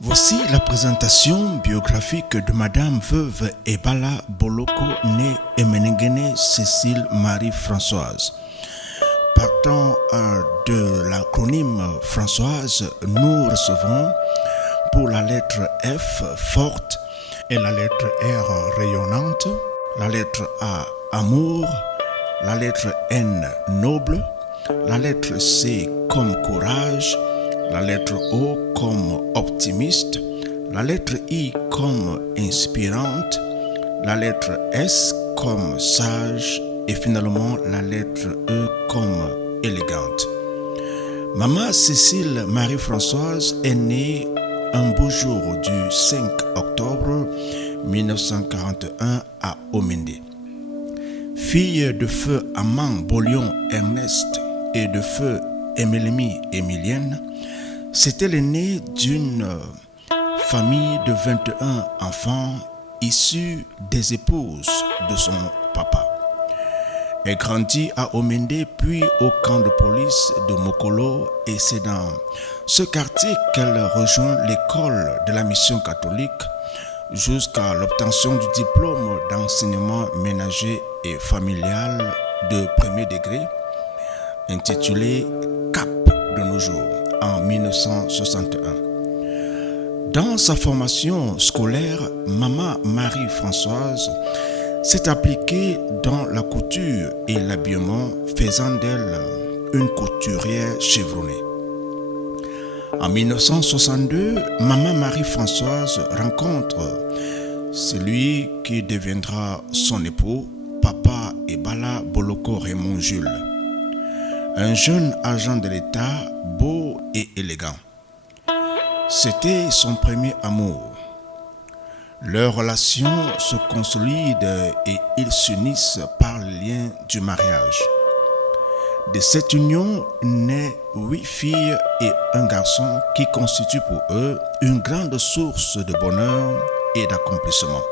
Voici la présentation biographique de Madame Veuve Ebala Boloko, née Emenengene Cécile Marie-Françoise. Partant de l'acronyme Françoise, nous recevons pour la lettre F forte et la lettre R rayonnante, la lettre A amour, la lettre N noble, la lettre C comme courage, la lettre O comme optimiste, la lettre I comme inspirante, la lettre S comme sage et finalement la lettre E comme élégante. Maman Cécile Marie-Françoise est née un beau jour du 5 octobre 1941 à Omende. Fille de feu Amand Bolion Ernest et de feu Émilie Émilienne, c'était l'aînée d'une famille de 21 enfants issus des épouses de son papa. Elle grandit à Omende puis au camp de police de Mokolo et c'est dans ce quartier qu'elle rejoint l'école de la mission catholique jusqu'à l'obtention du diplôme d'enseignement ménager et familial de premier degré intitulé CAP de nos jours en 1961. Dans sa formation scolaire, maman Marie-Françoise s'est appliquée dans la couture et l'habillement, faisant d'elle une couturière chevronnée. En 1962, maman Marie-Françoise rencontre celui qui deviendra son époux, papa Ebala Boloko Raymond Jules, un jeune agent de l'État beau et élégant. C'était son premier amour. Leur relation se consolide et ils s'unissent par le lien du mariage. De cette union naît 8 filles et un garçon qui constituent pour eux une grande source de bonheur et d'accomplissement.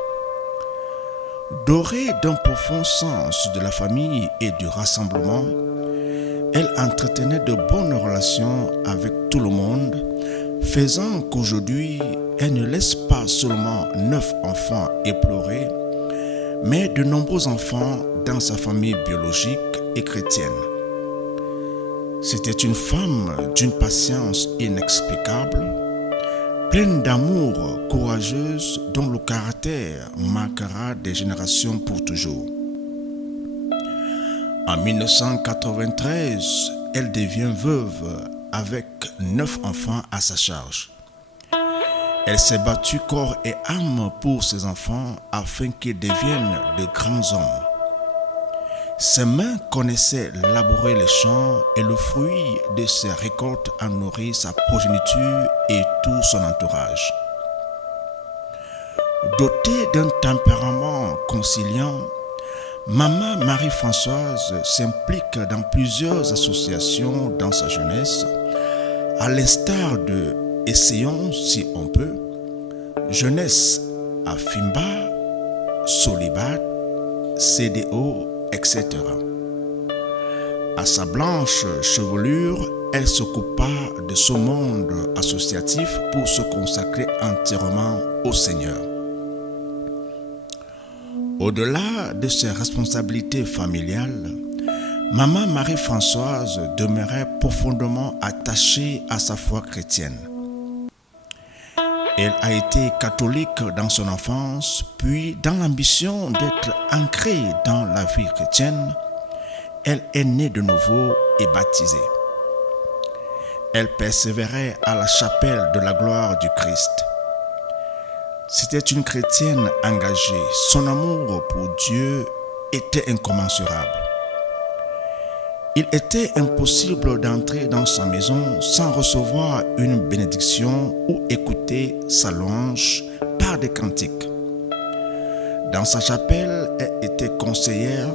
Dorée d'un profond sens de la famille et du rassemblement, elle entretenait de bonnes relations avec tout le monde, faisant qu'aujourd'hui, elle ne laisse pas seulement 9 enfants éplorés, mais de nombreux enfants dans sa famille biologique et chrétienne. C'était une femme d'une patience inexplicable, pleine d'amour, courageuse, dont le caractère marquera des générations pour toujours. En 1993, elle devient veuve avec 9 enfants à sa charge. Elle s'est battue corps et âme pour ses enfants afin qu'ils deviennent de grands hommes. Ses mains connaissaient labourer les champs et le fruit de ses récoltes a nourri sa progéniture et tout son entourage. Dotée d'un tempérament conciliant, maman Marie-Françoise s'implique dans plusieurs associations dans sa jeunesse, à l'instar de Essayons si on peut, Jeunesse à Fimba, Solibat, CDO, etc. À sa blanche chevelure, elle s'occupa de ce monde associatif pour se consacrer entièrement au Seigneur. Au-delà de ses responsabilités familiales, maman Marie-Françoise demeurait profondément attachée à sa foi chrétienne. Elle a été catholique dans son enfance, puis dans l'ambition d'être ancrée dans la vie chrétienne, elle est née de nouveau et baptisée. Elle persévérait à la chapelle de la gloire du Christ. C'était une chrétienne engagée. Son amour pour Dieu était incommensurable. Il était impossible d'entrer dans sa maison sans recevoir une bénédiction ou écouter sa louange par des cantiques. Dans sa chapelle, elle était conseillère,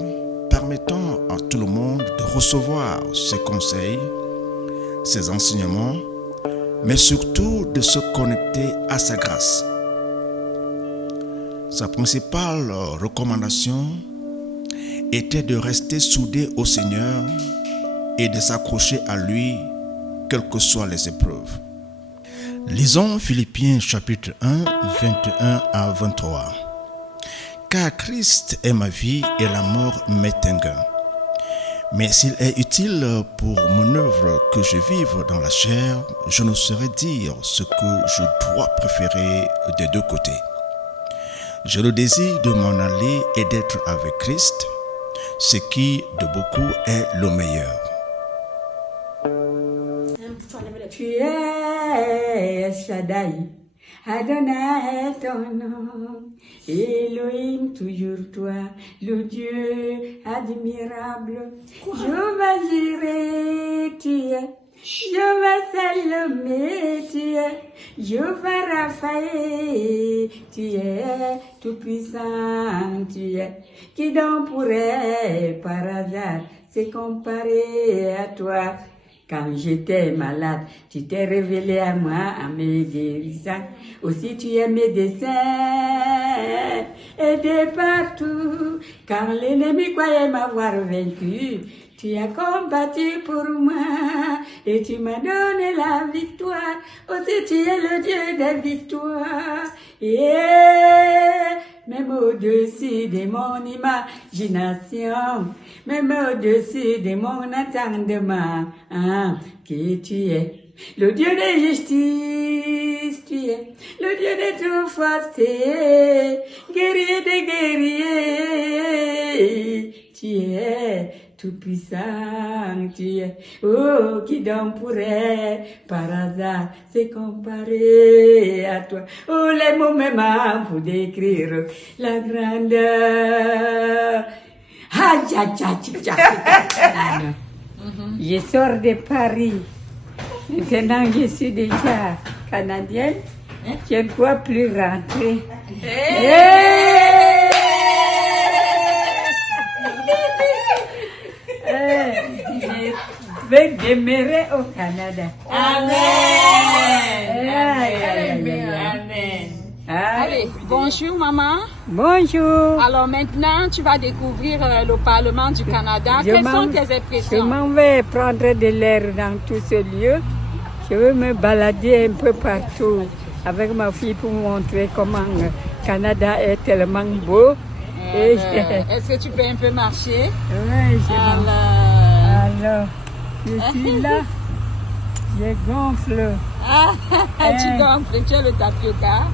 permettant à tout le monde de recevoir ses conseils, ses enseignements, mais surtout de se connecter à sa grâce. Sa principale recommandation était de rester soudé au Seigneur et de s'accrocher à lui, quelles que soient les épreuves. Lisons Philippiens chapitre 1, 21 à 23. Car Christ est ma vie et la mort m'est un gain. Mais s'il est utile pour mon œuvre que je vive dans la chair, je ne saurais dire ce que je dois préférer des deux côtés. J'ai le désir de m'en aller et d'être avec Christ, ce qui de beaucoup est le meilleur. Tu es Shaddai, Adonai est ton nom, Elohim toujours toi, le Dieu admirable. Jehovah Jireh, tu es, Jehovah Salomé, tu es, Jehovah Raphaël, tu es tout puissant, tu es, qui donc pourrait par hasard se comparer à toi? Quand j'étais malade, tu t'es révélé à moi en me guérissant. Aussi tu es médecin, aidé partout. Quand l'ennemi croyait m'avoir vaincu, tu as combattu pour moi et tu m'as donné la victoire. Aussi tu es le Dieu des victoires. Même au-dessus de mon imagination, même au-dessus de mon attendement, qui tu es. Le Dieu de justice, tu es. Le Dieu de tout forcé, guerrier des guerriers, tu es. Tout puissant, tu es. Oh, qui donc pourrait, par hasard, se comparer à toi. Oh, les mots me manquent pour décrire la grandeur. Je sors de Paris. Maintenant, je suis déjà canadienne. Je ne dois plus rentrer. Je vais demeurer au Canada. Amen. Allez, bonjour maman. Bonjour. Alors maintenant, tu vas découvrir le Parlement du Canada. Quelles sont tes Je impressions? m'en vais prendre de l'air dans tout ce lieu. Je veux me balader un peu partout avec ma fille pour montrer comment le Canada est tellement beau. Est-ce que tu peux un peu marcher? Oui, alors, je suis là, je gonfle. Tu gonfles, tu as le tapioca.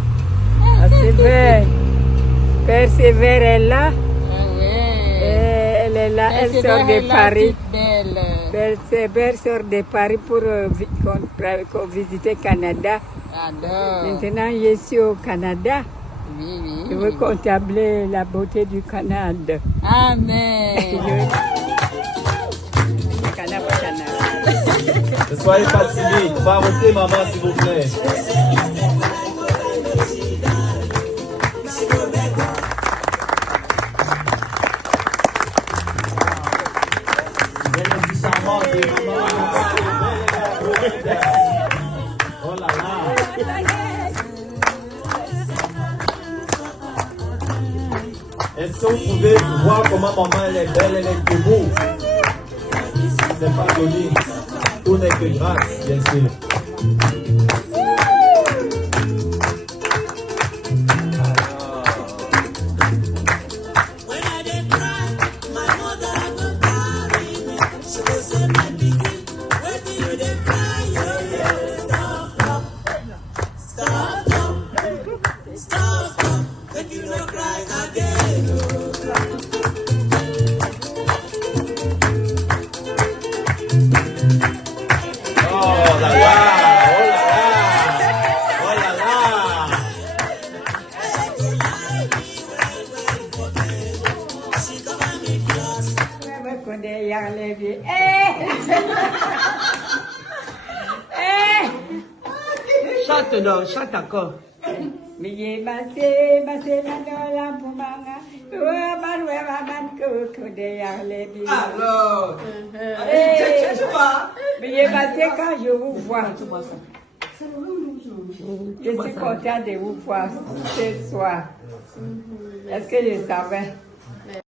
C'est vrai. Persévère est là. Elle est là, elle sort de Paris. Persévère sort de Paris pour visiter Canada. Maintenant, je suis au Canada. Je veux contempler la beauté du Canada. Amen. Ne soyez pas timide. On va arrêter maman s'il vous plaît. Oh là là. Est-ce que vous pouvez voir comment maman elle est belle, elle est debout? C'est pas joli. Tout n'est que grâce, bien sûr. Chante donc, chante encore. Alors, quand je vous vois, je suis content de vous voir ce soir. Est-ce que je savais?